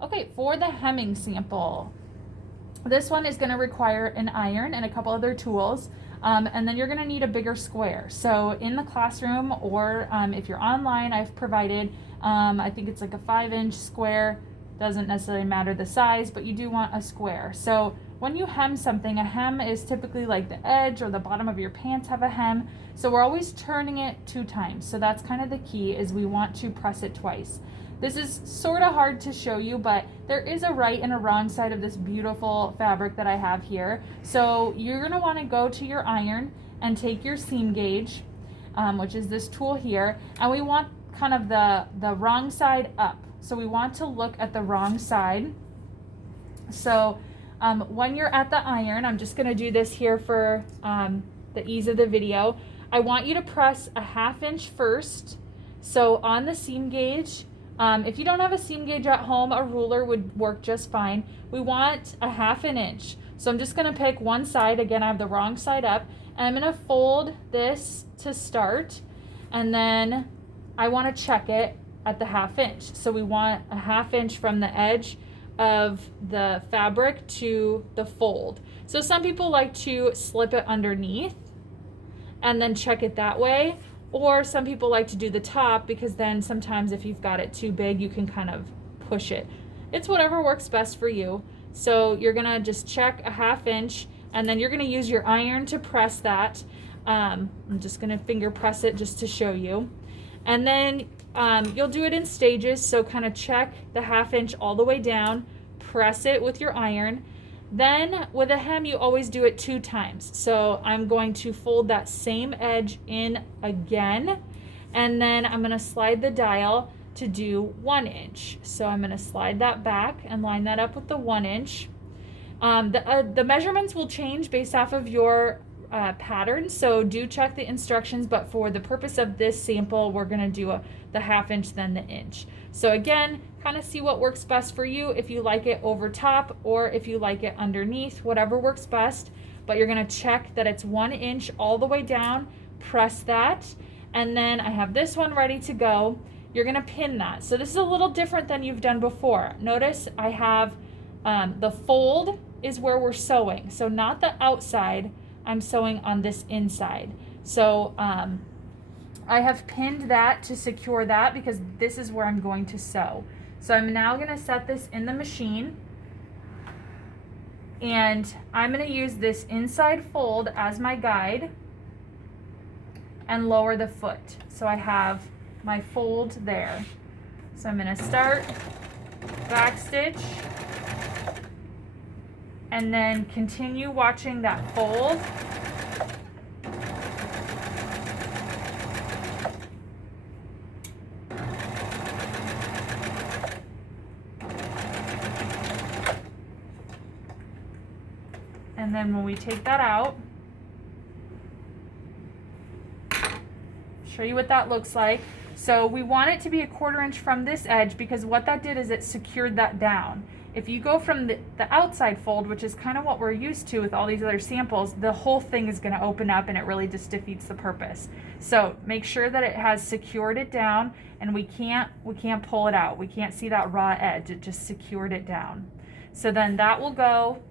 Okay, for the hemming sample, this one is going to require an iron and a couple other tools. And then you're going to need a bigger square. So in the classroom or if you're online, I've provided, I think it's like a 5-inch square. Doesn't necessarily matter the size, but you do want a square. So when you hem something, a hem is typically like the edge or the bottom of your pants have a hem. So we're always turning it 2 times. So that's kind of the key, is we want to press it twice. This is sort of hard to show you, but there is a right and a wrong side of this beautiful fabric that I have here. So you're gonna wanna go to your iron and take your seam gauge, which is this tool here, and we want kind of the wrong side up. So we want to look at the wrong side. So when you're at the iron, I'm just gonna do this here for the ease of the video. I want you to press a 1/2 inch first. So on the seam gauge, if you don't have a seam gauge at home, a ruler would work just fine. We want a 1/2 inch. So I'm just gonna pick one side. Again, I have the wrong side up, and I'm gonna fold this to start, and then I wanna check it at the 1/2 inch. So we want a 1/2 inch from the edge of the fabric to the fold. So some people like to slip it underneath and then check it that way. Or some people like to do the top, because then sometimes if you've got it too big, you can kind of push it. It's whatever works best for you. So you're gonna just check a 1/2 inch, and then you're gonna use your iron to press that. I'm just gonna finger press it just to show you. And then you'll do it in stages. So kind of check the 1/2 inch all the way down, press it with your iron. Then with a hem, you always do it 2 times. So I'm going to fold that same edge in again, and then I'm going to slide the dial to do 1 inch. So I'm going to slide that back and line that up with the 1 inch. The measurements will change based off of your pattern, so do check the instructions, but for the purpose of this sample, we're going to do the 1/2 inch, then the inch. So again, kind of see what works best for you, if you like it over top or if you like it underneath, whatever works best. But you're going to check that it's 1 inch all the way down, press that, and then I have this one ready to go. You're going to pin that. So this is a little different than you've done before. Notice I have the fold is where we're sewing, so not the outside. I'm sewing on this inside. So I have pinned that to secure that, because this is where I'm going to sew. So I'm now going to set this in the machine, and I'm going to use this inside fold as my guide and lower the foot. So I have my fold there. So I'm going to start back stitch and then continue watching that fold. And then when we take that out, show you what that looks like. So we want it to be a 1/4 inch from this edge, because what that did is it secured that down. If you go from the outside fold, which is kind of what we're used to with all these other samples, the whole thing is going to open up and it really just defeats the purpose. So make sure that it has secured it down, and we can't pull it out. We can't see that raw edge. It just secured it down. So then that will go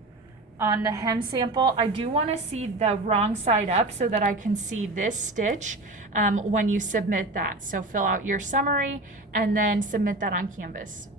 on the hem sample. I do want to see the wrong side up so that I can see this stitch when you submit that. So fill out your summary and then submit that on Canvas.